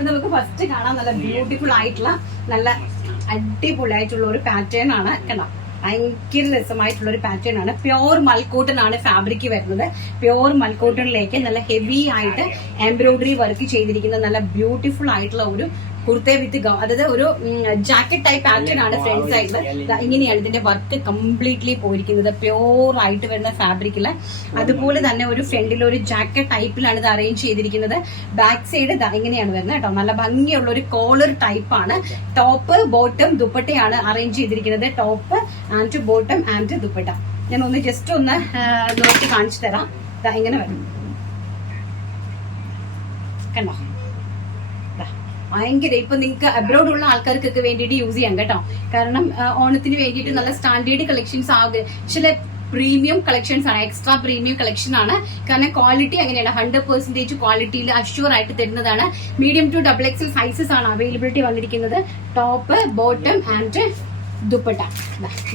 അപ്പൊ നമുക്ക് ഫസ്റ്റ് കാണാൻ നല്ല ബ്യൂട്ടിഫുൾ ആയിട്ടുള്ള നല്ല അടിപൊളിയായിട്ടുള്ള ഒരു പാറ്റേൺ ആണ്. കണ്ടോ, ഭയങ്കര രസമായിട്ടുള്ള ഒരു പാറ്റേൺ ആണ്. പ്യോർ മൽക്കോട്ടൺ ആണ് ഫാബ്രിക് വരുന്നത്. പ്യോർ മൽക്കോട്ടണിലേക്ക് നല്ല ഹെവി ആയിട്ട് എംബ്രോയിഡറി വർക്ക് ചെയ്തിരിക്കുന്ന നല്ല ബ്യൂട്ടിഫുൾ ആയിട്ടുള്ള ഒരു കുർത്ത വിത്ത് അതായത് ഒരു ജാക്കറ്റ് ടൈപ്പ് പാറ്റേൺ ആണ് ഫ്രണ്ട് സൈഡിൽ. ഇങ്ങനെയാണ് ഇതിന്റെ വർക്ക് കംപ്ലീറ്റ്ലി പോയിരിക്കുന്നത്, പ്യോർ ആയിട്ട് വരുന്ന ഫാബ്രിക്കില്. അതുപോലെ തന്നെ ഒരു ഫ്രണ്ടിൽ ഒരു ജാക്കറ്റ് ടൈപ്പിലാണ് ഇത് അറേഞ്ച് ചെയ്തിരിക്കുന്നത്. ബാക്ക് സൈഡ് ഇങ്ങനെയാണ് വരുന്നത് കേട്ടോ. നല്ല ഭംഗിയുള്ള ഒരു കോളർ ടൈപ്പ് ആണ്. ടോപ്പ് ബോട്ടം ദുപ്പട്ടയാണ് അറേഞ്ച് ചെയ്തിരിക്കുന്നത്. Top and bottom and dupatta. ഞാൻ ഒന്ന് ജസ്റ്റ് ഒന്ന് നോക്കി കാണിച്ചു തരാം. ഇങ്ങനെ വരും, കണ്ടോ. ഭയങ്കര ഇപ്പൊ നിങ്ങൾക്ക് അബ്രോഡ് ഉള്ള ആൾക്കാർക്കൊക്കെ വേണ്ടിയിട്ട് യൂസ് ചെയ്യാം കേട്ടോ. കാരണം ഓണത്തിന് വേണ്ടിയിട്ട് നല്ല സ്റ്റാൻഡേർഡ് കളക്ഷൻസ് ആകുക. ചില പ്രീമിയം കളക്ഷൻസ് ആണ്, എക്സ്ട്രാ പ്രീമിയം കളക്ഷൻ ആണ്. കാരണം ക്വാളിറ്റി അങ്ങനെയാണ്, 100% ക്വാളിറ്റിയിൽ അഷ്യൂർ ആയിട്ട് തരുന്നതാണ്. മീഡിയം ടു XXL സൈസസ് ആണ് അവൈലബിലിറ്റി വന്നിരിക്കുന്നത്. Top bottom and dupatta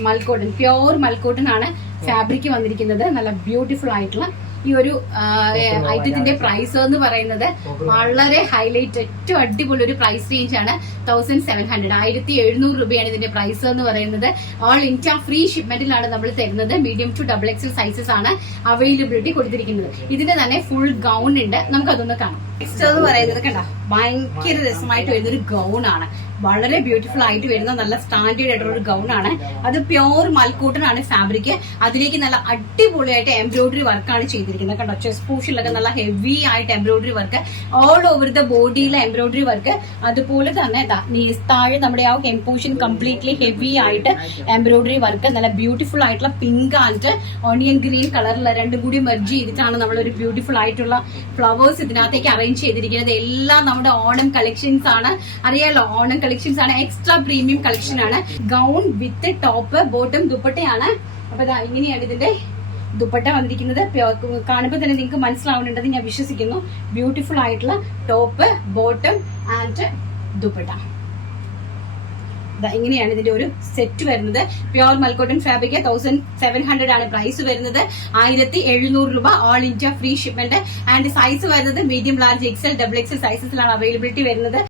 mul cotton, pure mul cotton ആണ് ഫാബ്രിക് വന്നിരിക്കുന്നത്. നല്ല ബ്യൂട്ടിഫുൾ ആയിട്ടുള്ള ഈ ഒരു ഐറ്റത്തിന്റെ പ്രൈസ് എന്ന് പറയുന്നത് വളരെ ഹൈലൈറ്റ്, ഏറ്റവും അടിപൊളി ഒരു പ്രൈസ് റേഞ്ച് ആണ്. 1700, 1700 രൂപയാണ് ഇതിന്റെ പ്രൈസ് എന്ന് പറയുന്നത്. ഓൾ ഇന്ത്യ ഫ്രീ ഷിപ്മെന്റിലാണ് നമ്മൾ തരുന്നത്. മീഡിയം ടു XXL സൈസസ് ആണ് അവൈലബിലിറ്റി കൊടുത്തിരിക്കുന്നത്. ഇതിന്റെ തന്നെ ഫുൾ ഗൗൺ ഉണ്ട്, നമുക്കതൊന്ന് കാണാം. നെക്സ്റ്റ് എന്ന് പറയുന്നത് കണ്ട ഭയങ്കര രസമായിട്ട് വരുന്ന ഒരു ഗൗൺ ആണ്. വളരെ ബ്യൂട്ടിഫുൾ ആയിട്ട് വരുന്ന നല്ല സ്റ്റാൻഡേർഡ് ആയിട്ടുള്ള ഒരു ഗൗൺ ആണ്. അത് പ്യോർ മൽക്കോട്ടൺ ആണ് ഫാബ്രിക്. അതിലേക്ക് നല്ല അടിപൊളിയായിട്ട് എംബ്രോയിഡറി വർക്കാണ് ചെയ്തിരിക്കുന്നത് കണ്ടോ. ചെസ്റ്റ് പോർഷനിലൊക്കെ നല്ല ഹെവി ആയിട്ട് embroidery work, all over the ബോഡിയിലെ എംബ്രോയിഡറി വർക്ക്. അതുപോലെ തന്നെ താഴെ നമ്മുടെ ആ ഹെം പോർഷൻ കംപ്ലീറ്റ്ലി ഹെവി ആയിട്ട് എംബ്രോയിഡറി വർക്ക്. നല്ല ബ്യൂട്ടിഫുൾ ആയിട്ടുള്ള പിങ്ക് ആൻഡ് ഓണിയൻ ഗ്രീൻ കളറിൽ രണ്ടും കൂടി മെർജ് ചെയ്തിട്ടാണ് നമ്മളൊരു ബ്യൂട്ടിഫുൾ ആയിട്ടുള്ള ഫ്ലവേഴ്സ് ഇതിനകത്തേക്ക് അറേഞ്ച് ചെയ്തിരിക്കുന്നത്. എല്ലാം നമ്മുടെ ഓണം കളക്ഷൻസ് ആണ്. അറിയാലോ, ഓണം കളക്ഷൻസ് ആണ്, എക്സ്ട്രാ പ്രീമിയം കളക്ഷൻ ആണ്. ഗൗൺ വിത്ത് ടോപ്പ് ബോട്ടം ദുപ്പട്ടയാണ്. അപ്പൊ ഇങ്ങനെയാണ് ഇതിന്റെ ദുപ്പട്ട വന്നിരിക്കുന്നത്. കാണുമ്പോൾ തന്നെ നിങ്ങൾക്ക് മനസ്സിലാവുന്നുണ്ടെന്ന് ഞാൻ വിശ്വസിക്കുന്നു. ബ്യൂട്ടിഫുൾ ആയിട്ടുള്ള ടോപ്പ് ബോട്ടം ആൻഡ് ദുപ്പട്ട. ഇങ്ങനെയാണ് ഇതിന്റെ ഒരു സെറ്റ് വരുന്നത്. പ്യോർ മൽക്കോട്ടൺ ഫാബ്രിക് 1700 ആണ് പ്രൈസ് വരുന്നത്. 1700 രൂപ, all India free shipment. And size വരുന്നത് മീഡിയം, ലാർജ്, XL, XXL സൈസസിലാണ് അവൈലബിലിറ്റി വരുന്നത്.